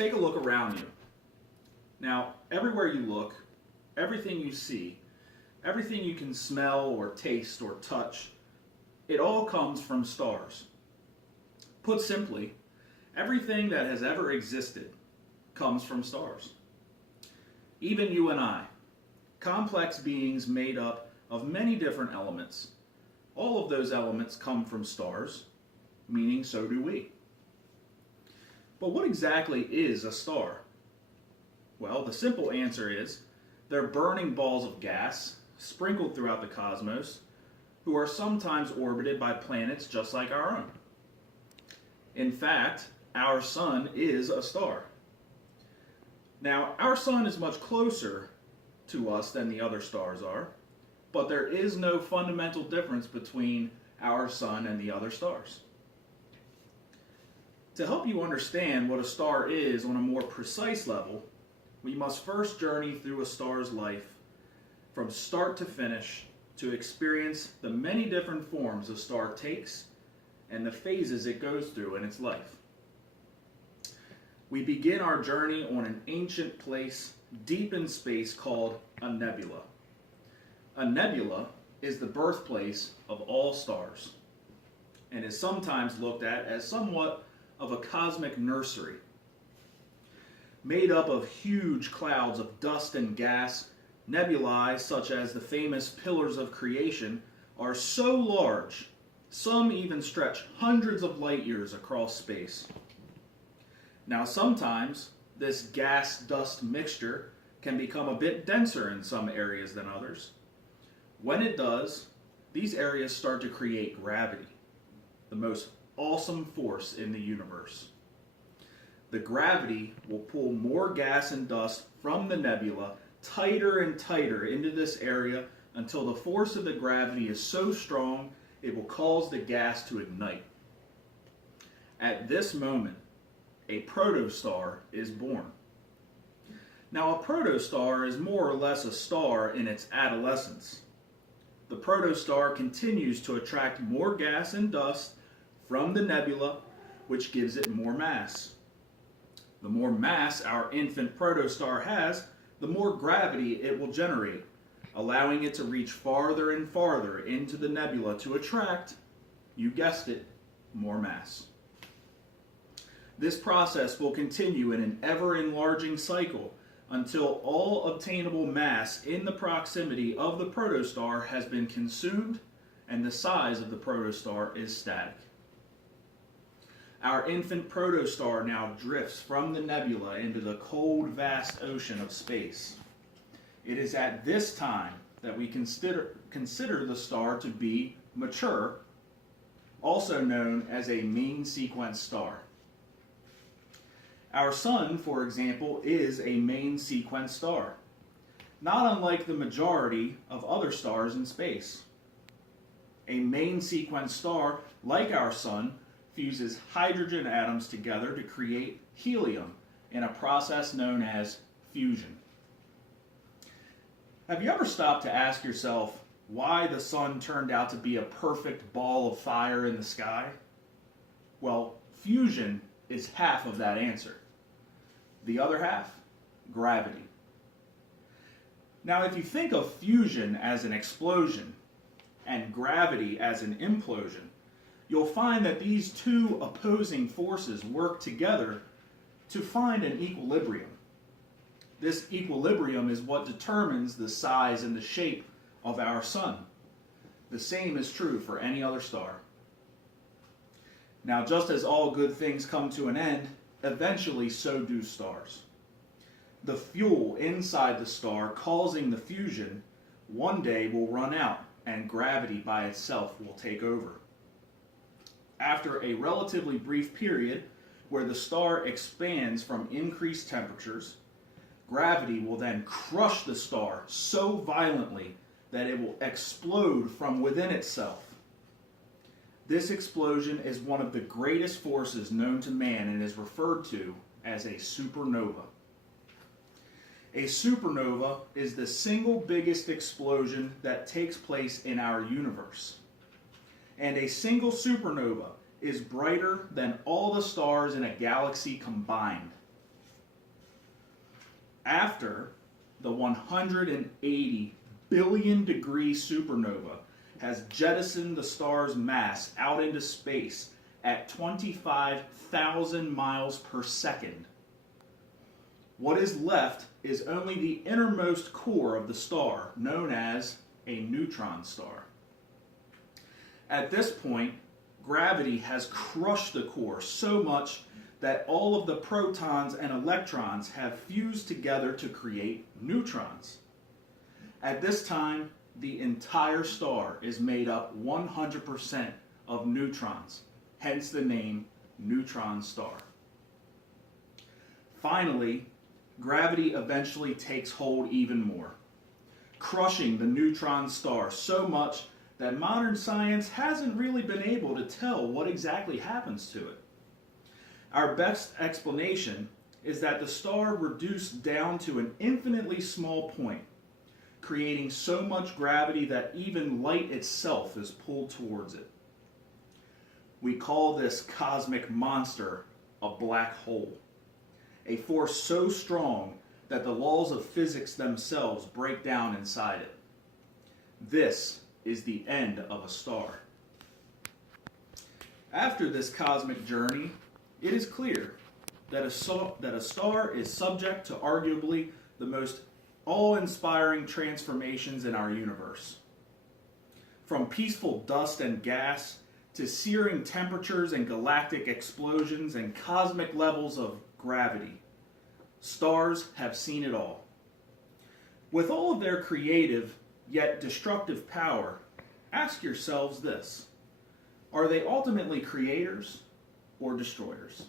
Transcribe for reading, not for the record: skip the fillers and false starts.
Take a look around you. Now, everywhere you look, everything you see, everything you can smell or taste or touch, it all comes from stars. Put simply, everything that has ever existed comes from stars. Even you and I, complex beings made up of many different elements. All of those elements come from stars, meaning so do we. But what exactly is a star? Well, the simple answer is they're burning balls of gas sprinkled throughout the cosmos who are sometimes orbited by planets just like our own. In fact, our sun is a star. Now, our sun is much closer to us than the other stars are, but there is no fundamental difference between our sun and the other stars. To help you understand what a star is on a more precise level, we must first journey through a star's life from start to finish to experience the many different forms a star takes and the phases it goes through in its life. We begin our journey on an ancient place deep in space called a nebula. A nebula is the birthplace of all stars and is sometimes looked at as somewhat of a cosmic nursery. Made up of huge clouds of dust and gas, nebulae such as the famous Pillars of Creation are so large, some even stretch hundreds of light years across space. Now sometimes this gas-dust mixture can become a bit denser in some areas than others. When it does, these areas start to create gravity, the most awesome force in the universe. The gravity will pull more gas and dust from the nebula tighter and tighter into this area until the force of the gravity is so strong it will cause the gas to ignite. At this moment, a protostar is born. Now, a protostar is more or less a star in its adolescence. The protostar continues to attract more gas and dust from the nebula, which gives it more mass. The more mass our infant protostar has, the more gravity it will generate, allowing it to reach farther and farther into the nebula to attract, you guessed it, more mass. This process will continue in an ever-enlarging cycle until all obtainable mass in the proximity of the protostar has been consumed and the size of the protostar is static. Our infant protostar now drifts from the nebula into the cold, vast ocean of space. It is at this time that we consider the star to be mature, also known as a main sequence star. Our sun, for example, is a main sequence star, not unlike the majority of other stars in space. A main sequence star, like our sun, fuses hydrogen atoms together to create helium in a process known as fusion. Have you ever stopped to ask yourself why the sun turned out to be a perfect ball of fire in the sky? Well, fusion is half of that answer. The other half, gravity. Now, if you think of fusion as an explosion and gravity as an implosion, you'll find that these two opposing forces work together to find an equilibrium. This equilibrium is what determines the size and the shape of our sun. The same is true for any other star. Now, just as all good things come to an end, eventually so do stars. The fuel inside the star causing the fusion one day will run out and gravity by itself will take over. After a relatively brief period where the star expands from increased temperatures, gravity will then crush the star so violently that it will explode from within itself. This explosion is one of the greatest forces known to man and is referred to as a supernova. A supernova is the single biggest explosion that takes place in our universe. And a single supernova is brighter than all the stars in a galaxy combined. After the 180 billion degree supernova has jettisoned the star's mass out into space at 25,000 miles per second, what is left is only the innermost core of the star, known as a neutron star. At this point, gravity has crushed the core so much that all of the protons and electrons have fused together to create neutrons. At this time, the entire star is made up 100% of neutrons, hence the name neutron star. Finally, gravity eventually takes hold even more, crushing the neutron star so much that modern science hasn't really been able to tell what exactly happens to it. Our best explanation is that the star reduced down to an infinitely small point, creating so much gravity that even light itself is pulled towards it. We call this cosmic monster a black hole, a force so strong that the laws of physics themselves break down inside it. This is the end of a star. After this cosmic journey, it is clear that a star is subject to arguably the most awe-inspiring transformations in our universe. From peaceful dust and gas to searing temperatures and galactic explosions and cosmic levels of gravity, stars have seen it all. With all of their creative yet destructive power, ask yourselves this: are they ultimately creators or destroyers?